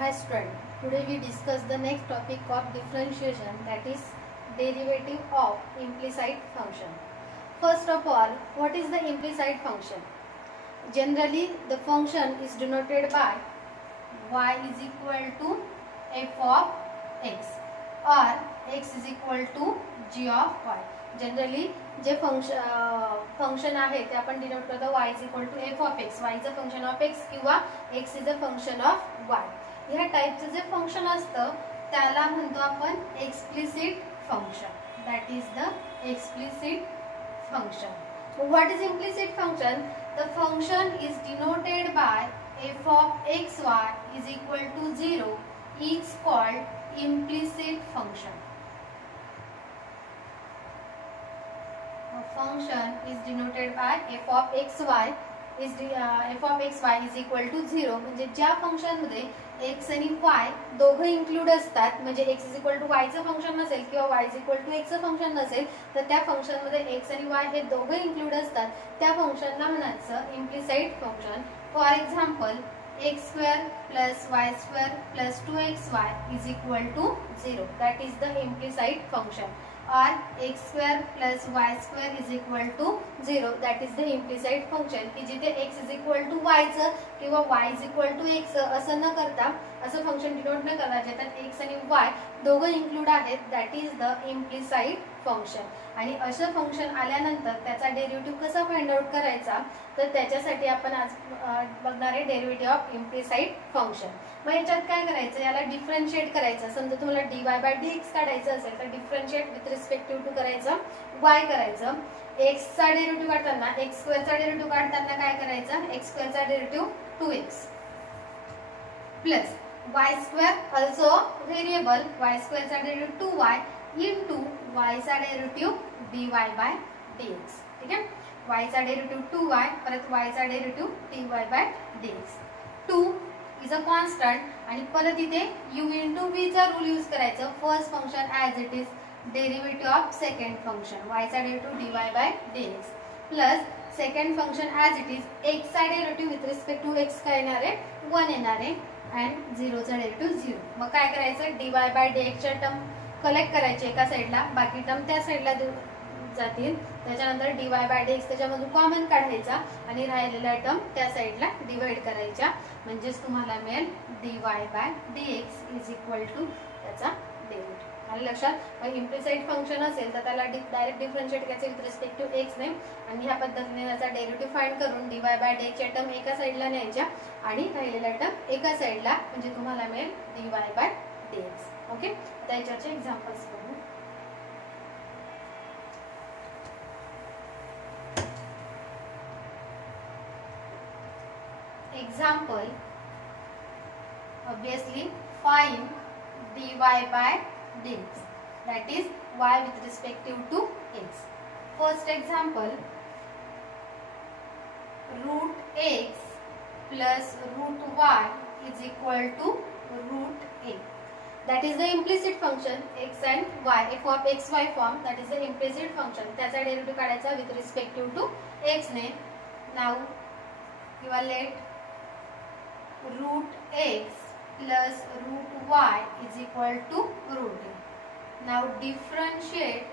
Hi student, today we discuss the next topic of differentiation, that is derivative of implicit function. First of all, what is the implicit function? Generally the function is denoted by y is equal to f of x or x is equal to g of y. Generally जे function आहे ते आपण denote करतो y is equal to f of x. y is a function of x किंवा x is a function of y. ह्या टाइपचं जे function असतं त्याला म्हणतो आपण explicit function. That is the explicit function. What is implicit function? The function is denoted by f of xy is equal to 0 is called implicit function. A function is denoted by f of xy is equal to 0. म्हणजे ज्या function मध्ये x आणि y दोघं include असतात, म्हणजे x is equal to y चं function नसेल किंवा y is equal to x चं फंक्शन नसेल, तर त्या फंक्शन मध्ये x आणि y हे दोघं इन्क्लूड असतात, त्या फंक्शनला म्हणायचं implicit function. For example x² plus y² plus 2xy is equal to 0. That is the implicit function. Or x² plus y² is equal to 0. That is the implicit function. की जिथे x is equal to y चं किंवा y is equal to x असं न करता, असं function denote न करता ज्याच्यात x आणि y दोघं इन्क्लूड आहेत, दॅट इज द इम्प्लिसाइट फंक्शन. आणि असं फंक्शन आल्यानंतर त्याचा डेरिव्हेटिव्ह कसा फाइंड आउट करायचा, तर त्याच्यासाठी आपण आज बघणार आहे डेरिव्हेटिव्ह ऑफ इम्प्लिसाइट फंक्शन. मग याच्यात काय करायचं, याला डिफरन्शिएट करायचं. समजा तुम्हाला dy/dx काढायचं असेल तर डिफरन्शिएट विथ रिस्पेक्टिव्ह टू करायचं y करायचं. x चा डेरिव्हेटिव्ह काढताना x² चा डेरिव्हेटिव्ह काढताना काय करायचं, x² चा derivative 2x plus y² also variable y² चा डेरिव्हेटिव्ह 2y into y चा डेरिव्हेटिव्ह dy/dx. ठीक आहे, y चा डेरिव्हेटिव्ह 2y परत y चा derivative dy/dx. 2 is a constant आणि परत इथे u into v चा रूल यूज करायचं. First function as it is derivative of second function y चा derivative dy/dx plus second function as it is x चा derivative with respect to x काय येणार आहे, 1 येणार आहे अँड 0 चा डेरिव्हेटिव्ह 0. मग काय करायचं, dy/dx च्या टर्म कलेक्ट करायचे एका साइडला, बाकी टर्म त्या साइडला जातील. त्याच्यानंतर dy/dx त्याच्यामधून कॉमन काढायचा आणि राहिलेला टर्म त्या साइडला डिवाइड करायच्या, म्हणजेच तुम्हाला मिळेल dy/dx इज इक्वल टू त्याचा डेरिव्हेटिव्ह. आलं लक्षात. मग इम्प्लिसाइट फंक्शन असेल तर त्याला डायरेक्ट डिफरन्शिएट करायचं विथ रिस्पेक्ट टू x ने, आणि ह्या पद्धतीने त्याचा डेरिव्हेटिव्ह फाइंड करून dy/dx च्या टर्म एका साइडला न्यायच्या आणि राहिलेला टर्म एका साइडला, म्हणजे तुम्हाला मिळेल dy/dx. ओके, आता याच्याचे एक्झाम्पल्स बघू. Example, obviously find dy/dx, that is y with respect to x. First example, root x plus root y is equal to root a. That is the implicit function x and y, f of x y form. That is the implicit function. त्याचा derivative काढायचा with respect to x ने. Now evaluate root x plus root y is equal to root a. Now differentiate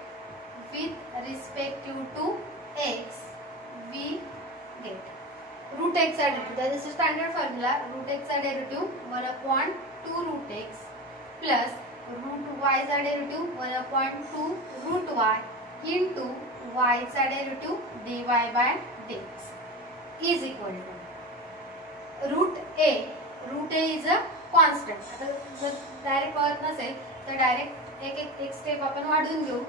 with respect to x, we get root x चा derivative. That is standard formula. root x चा derivative 1/2 root x plus root y चा derivative 1/2 root y into y चा derivative dy/dx is equal to root a. root a is a constant. आता जर direct कळत नसेल तर direct एक step आपण वाढवून घेऊ.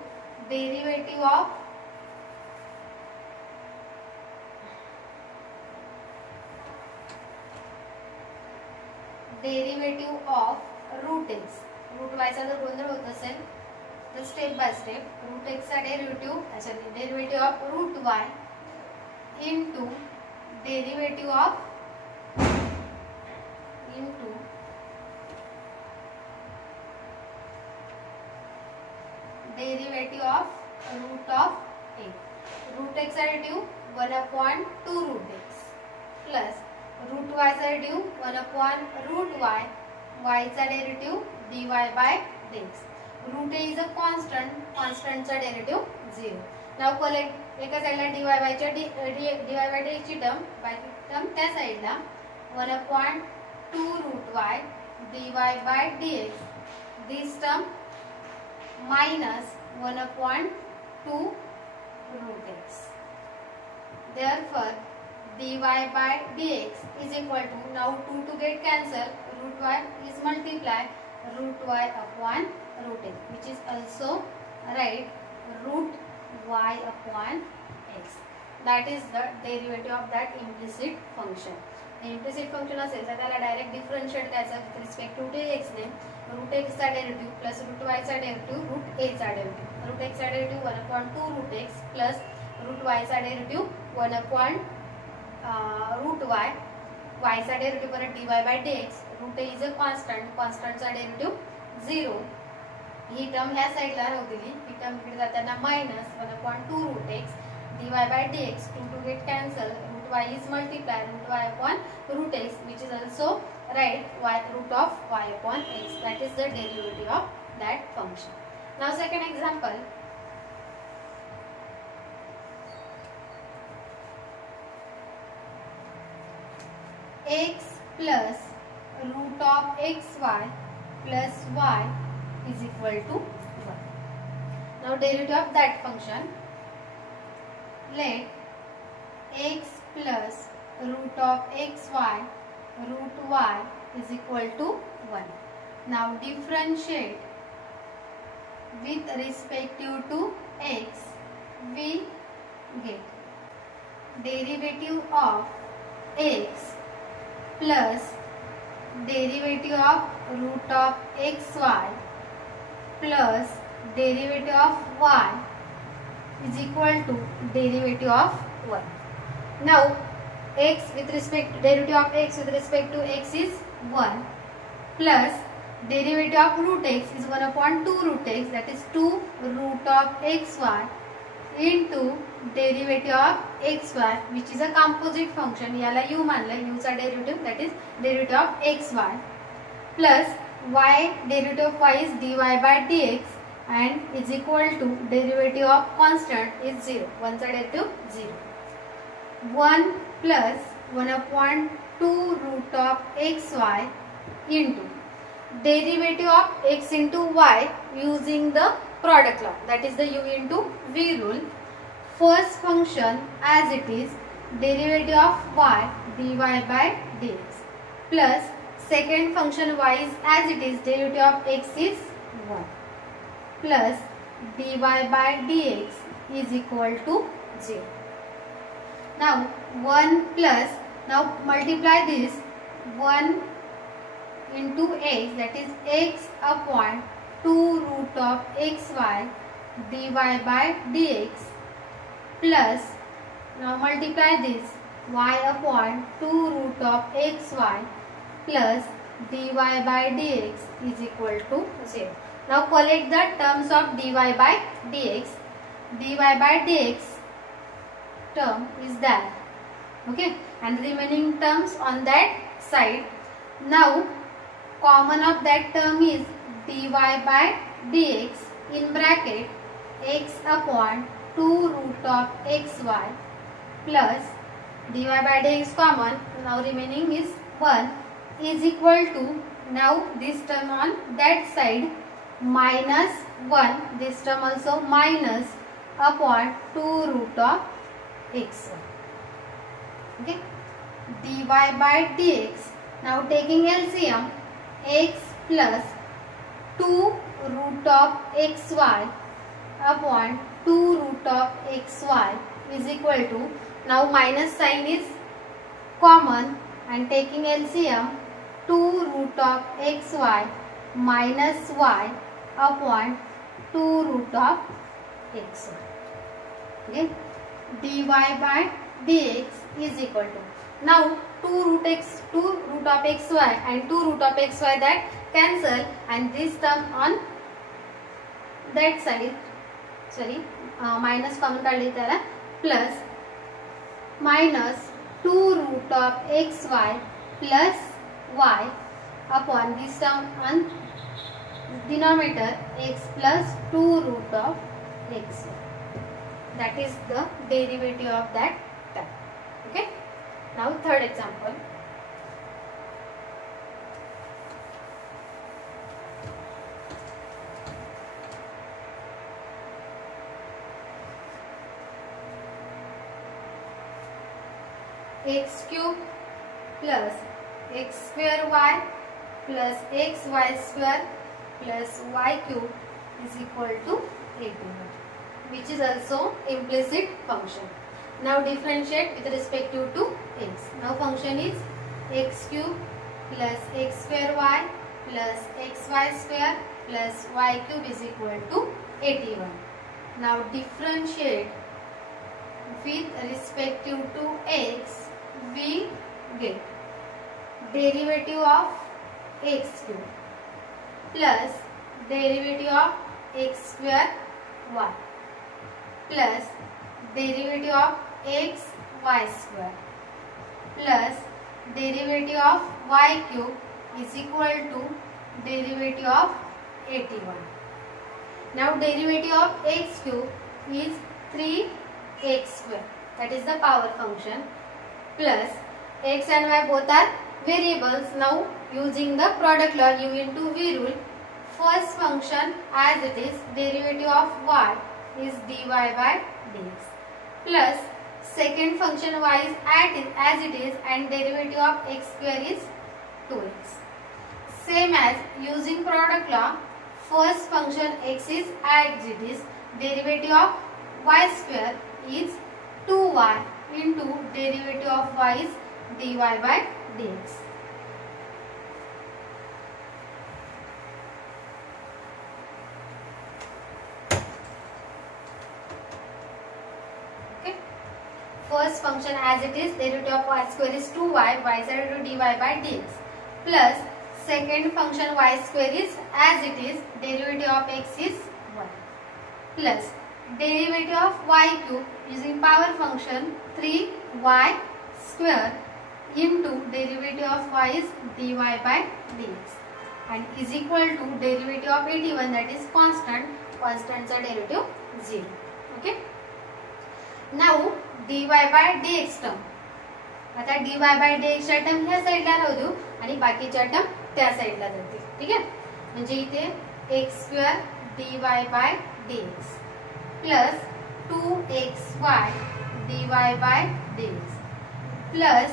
Derivative of root x. Root y चा जर गोंधळ होत असेल तर step by step root x चा derivative of root y into derivative of root of a. Root x चा derivative 1/2 root x plus root y चा डेरिव्हेटिव्ह 1/रूट y y चा derivative dy by dx. Root a is a constant, कॉन्स्टंटचा derivative 0. नाव collect एका साइडला dy by च्या dy by dx ची टर्म त्या साइडला 1/2 root y dy by dx. This term minus 1/2 root x. Therefore, dy by dx is equal to, now 2 to get cancel, root y is multiply root y upon root x, which is also right root y upon x. That is the derivative of that implicit function. Implicit function असेल तर त्याला direct differentiate करायचं with respect to x ने. Root x चा derivative plus root y चा derivative root a चा derivative. Root x चा derivative 1/2 root x plus root y चा डेरिव्हेटिव्ह 1/√y. y चा डेरिव्हेटिव्ह परत dy by dx. Root a is a constant, कॉन्स्टंटचा derivative 0. ही term ह्या साइडला राहू दिली. ही टर्म इकडे जाताना minus 1/2 root x dy by dx. 2 to get cancel, root y is multiply root y upon root x, which is also right y root of y upon x. That is the derivative of that function. Now second example. X plus root of xy plus y is equal to 1. Now derivative of that function. Let x plus root of xy root y is equal to 1. Now differentiate with respect to x. We get derivative of x plus derivative of root of xy plus derivative of y is equal to derivative of 1. Now x with respect derivative of x with respect to x is 1 plus derivative of root x is 1/2 root x, that is 2 root of xy into derivative of xy, which is a composite function. याला u मानलं, u चा derivative, that is derivative of xy plus y derivative of y is dy by dx and is equal to derivative of constant is 0. 1 चा derivative 0. 1 plus 1/2 root of xy into derivative of x into y using the product law, that is the u into v rule. First function as it is derivative of y dy by dx plus second function y is as it is derivative of x is 1 plus dy by dx is equal to 0. Now 1 plus, now multiply this 1 into x, that is x upon 2 root of xy dy by dx plus, now multiply this y upon 2 root of xy plus dy by dx is equal to 0. Now collect the terms of dy by dx. dy by dx term is that, okay, and remaining terms on that side. Now common of that term is dy by dx in bracket x upon 2 root of xy plus dy by dx common, now remaining is 1 is equal to, now this term on that side minus 1, this term also minus upon 2 root of xy, okay, dy by dx. Now taking LCM, x plus 2 root of xy upon 2 root of xy is equal to, now minus sign is common and taking LCM 2 root of xy minus y upon 2 root of xy, okay, dy by dx is equal to, now 2 root of xy and 2 root of xy that cancel and this term on that side, sorry, minus common काढली त्याला plus minus 2 root of xy plus y upon this term on denominator x plus 2 root of x. That is the derivative of that term. Okay. Now third example. X cube plus x square y plus xy square plus y cube is equal to 81, which is also implicit function. Now differentiate with respect to x. Now function is x cube plus x square y plus xy square plus y cube is equal to 81. Now differentiate with respect to x. We get derivative of x cube plus derivative of x square y plus derivative of x y square plus derivative of y cube is equal to derivative of 81. Now derivative of x cube is 3x square, that is the power function, plus x and y both are variables. Now using the product law u into v rule, first function as it is, derivative of y is dy by dx, plus second function y is as it is and derivative of x square is 2x. Same as using product law, first function x is as it is, derivative of y square is 2y into derivative of y is dy by dx. Okay. First function as it is, derivative of y square is 2y, y is equal to dy by dx, plus second function y square is as it is, derivative of x is 1, plus derivative of y cube using power function 3y square into derivative of y is dy by dx, and is equal to derivative of 81, that is constant. Constants are derivative 0. Okay. Now dy by dx term, आता dy by dx च्या term ह्या साइडला राहू देऊ आणि बाकीच्या term त्या साइडला जातील. ठीक आहे. म्हणजे इथे x square dy by dx plus 2xy dy by dx plus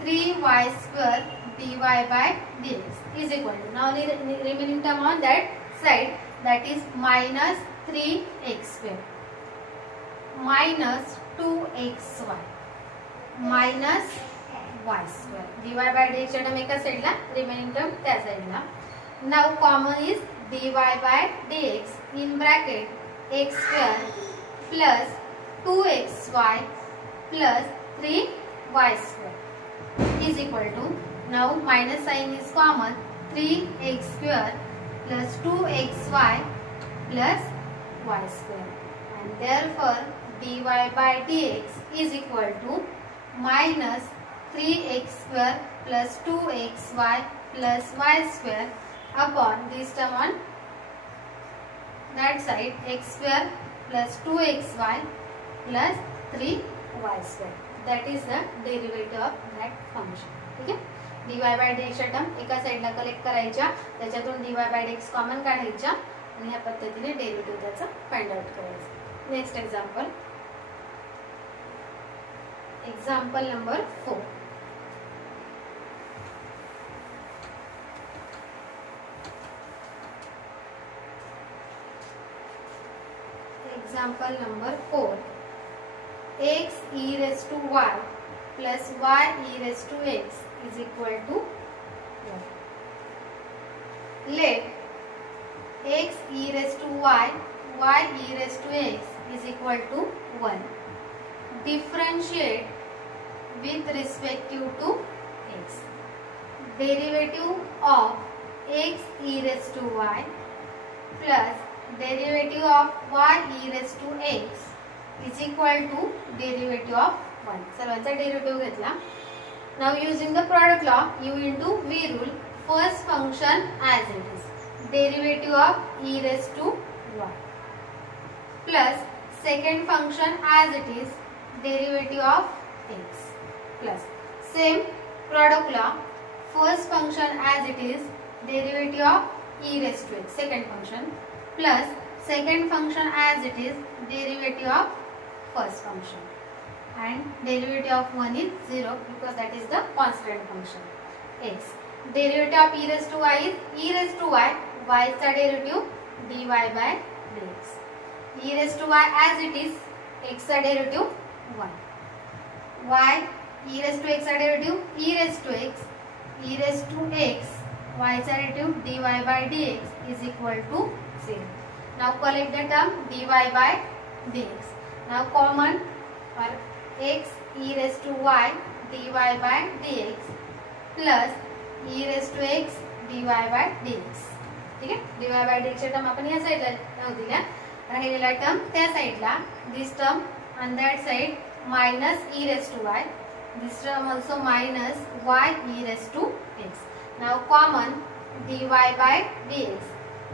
3y square dy by dx is equal to, now remaining term on that side, that is minus 3x square minus 2xy minus y square dy by dx च्या term एका साइडला, remaining term त्या साइडला. Now common is dy by dx in bracket x square plus 2xy plus 3y square is equal to, now minus sign is common, 3x square plus 2xy plus y square, and therefore dy by dx is equal to minus 3x square plus 2xy plus y square upon this term on that side, x square plus 2xy plus 3y square. That is the derivative of that function. ठीक आहे. dy by dx च्या term एका साइडला collect करायच्या, त्याच्यातून dy by dx common काढायच्या आणि ह्या पद्धतीने डेरिव्हेटिव्ह त्याचा फाइंड आउट करायचा. Next example, example number 4. Example number 4. X e raised to y plus y e raised to x is equal to 1. Let x e raised to y, y e raised to x is equal to 1. Differentiate with respect to x. Derivative of x e raised to y plus derivative of y e raised to x is equal to derivative of 1. सर्वांचा derivative घेतला. Now using the product law u into v rule, first function as it is, derivative of e raised to y, plus second function as it is, derivative of x, plus same product law, first function as it is, derivative of e raised to x, second function, plus second function as it is, derivative of first function, and derivative of 1 is 0 because that is the constant function. X, derivative of e raised to y is e raised to y, y चा derivative dy by dx, e raised to y as it is, x चा derivative 1, y e raised to x चा derivative e raised to x, e raised to x, y चा derivative dy by dx is equal to 0. Now collect the term dy by dx. Now common for x e raised to y dy by dx plus e raised to x dy by dx. ठीक है, dy by dx ची term आपण या साइडला लावू दिल्या, राहिलेला term त्या साइडला, this term on that side minus e raised to y, this term also minus y e raised to x. Now common dy by dx,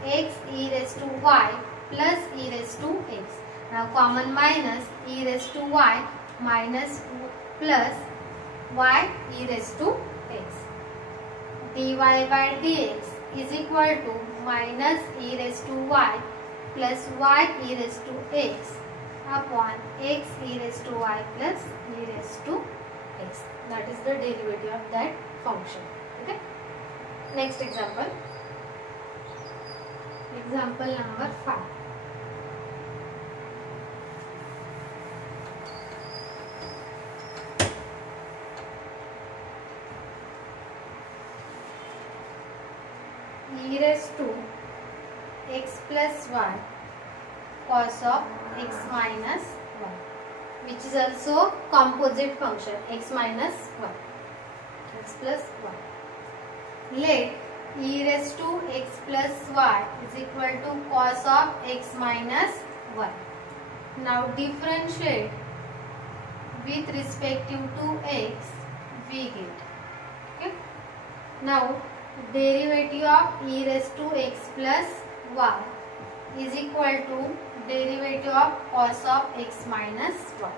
x e raised to y plus e raised to x. Now common minus e raised to y minus plus y e raised to x. dy by dx is equal to minus e raised to y plus y e raised to x upon x e raised to y plus e raised to x. That is the derivative of that function. Okay. Next example. Example number 5. E raised to x plus y cos of x minus y, which is also composite function, x minus y, x plus y. Let e raised to x plus y is equal to cos of x minus y. Now differentiate with respect to x, we get. Okay. Now derivative of e raised to x plus y is equal to derivative of cos of x minus y.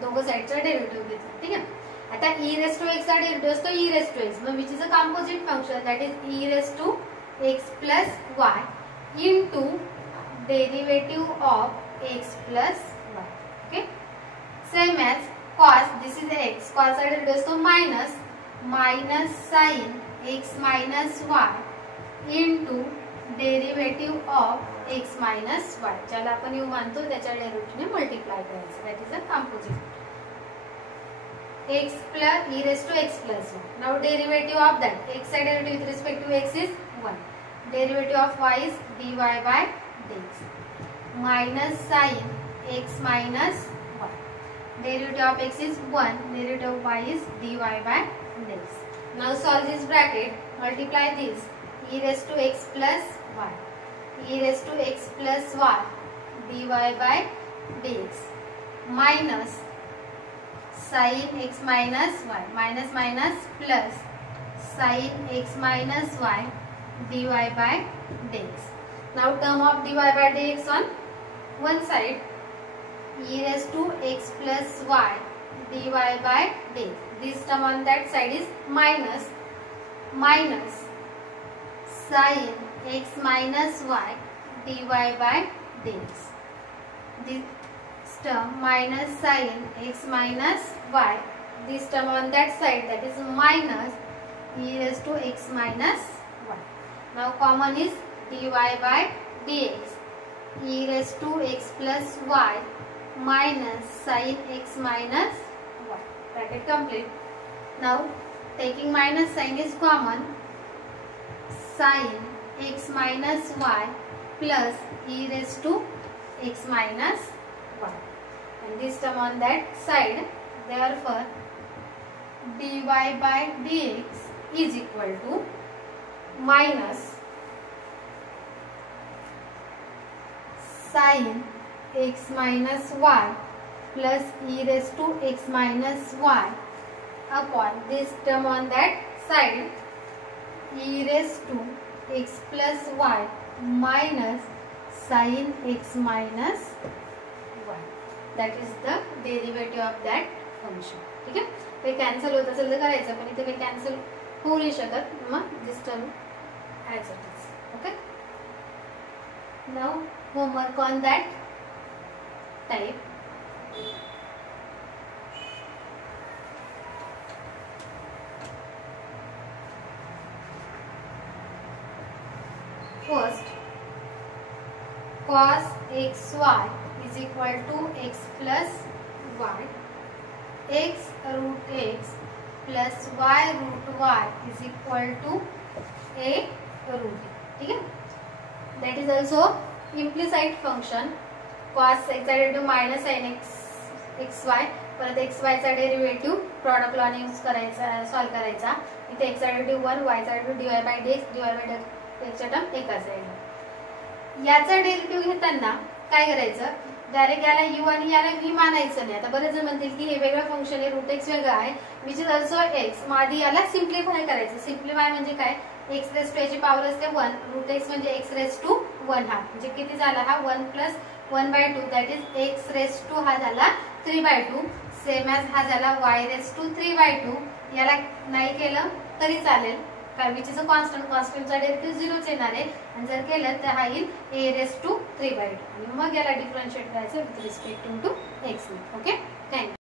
दोघं साइडचा derivative घेतला. ठीक आहे. आता e raised to x चा derivative असतो e raised to x, which is a composite function, that is e raised to x plus y into derivative of x plus y. Okay. Same as cos, this is x, cos चा derivative असतो minus sin x minus y into derivative of x minus y, ज्याला आपण u मानतो त्याच्या डेरिव्हेटिव्हने multiply करायचं, that is a composite. x plus e raised to x plus y. Now derivative of that, x side derivative with respect to x is 1. Derivative of y is dy by dx. Minus sin x minus y. Derivative of x is 1. Derivative of y is dy by dx. Now solve this bracket. Multiply this. E raised to x plus y. E raised to x plus y dy by dx. Minus sin x minus y, minus minus plus sin x minus y dy by dx. Now term of dy by dx on one side, e raised to x plus y dy by dx. This term on that side is minus sin x minus y dy by dx. This term minus sin x minus y, this term on that side, that is minus e raised to x minus y. Now common is dy by dx, e raised to x plus y minus sin x minus y. Bracket complete. Now taking minus sign is common, sin x minus y plus e raised to x minus y, and this term on that side, therefore dy by dx is equal to minus sin x minus y plus e raised to x minus y upon this term on that side, e raise to x plus y minus sine x minus y. That is the derivative of that function. ठीक आहे. काही cancel होत असेल तर करायचं, पण इथे काही कॅन्सल होऊ नाही शकत. मग this term as it is. Okay. Now homework on that type. First, cos xy is equal to x plus y. X root x plus y root y is equal to a root a. ठीक है. That is also implicit function. cos x चा derivative minus sin x xy, परत xy चा derivative product law use करायचा, solve करायचा. इथे x चा derivative 1, y चा derivative dy by dx, dy by dx च्या टर्म एकाच राहील. याचा डेरिव्हेटिव्ह घेताना काय करायचं, डायरेक्ट याला u आणि याला v मानायचं नाही. आता बरेच जण म्हणतील की हे वेगळं फंक्शन आहे, रूट एक्स वेगळं आहे, विच इज ऑल्सो एक्स. मग आधी याला सिम्प्लिफाय करायचं. सिम्प्लिफाय म्हणजे काय, एक्स रेस टू याची पॉवर असते 1, रूट एक्स म्हणजे एक्स रेस टू 1 हा, म्हणजे किती झाला हा 1 plus 1/2, that is x raise to हा झाला 3/2. सेम ॲज हा झाला y रेस टू 3/2. याला नाही केलं तरी चालेल, कारण विच इज अ कॉन्स्टंट. कॉन्स्टंटचा डेरिव्हेटिव्ह 0च येणार आहे, आणि जर केलं तर हा येईल a रेस टू 3/2, आणि मग याला डिफरन्शिएट करायचं with respect to x. Okay. Thank you.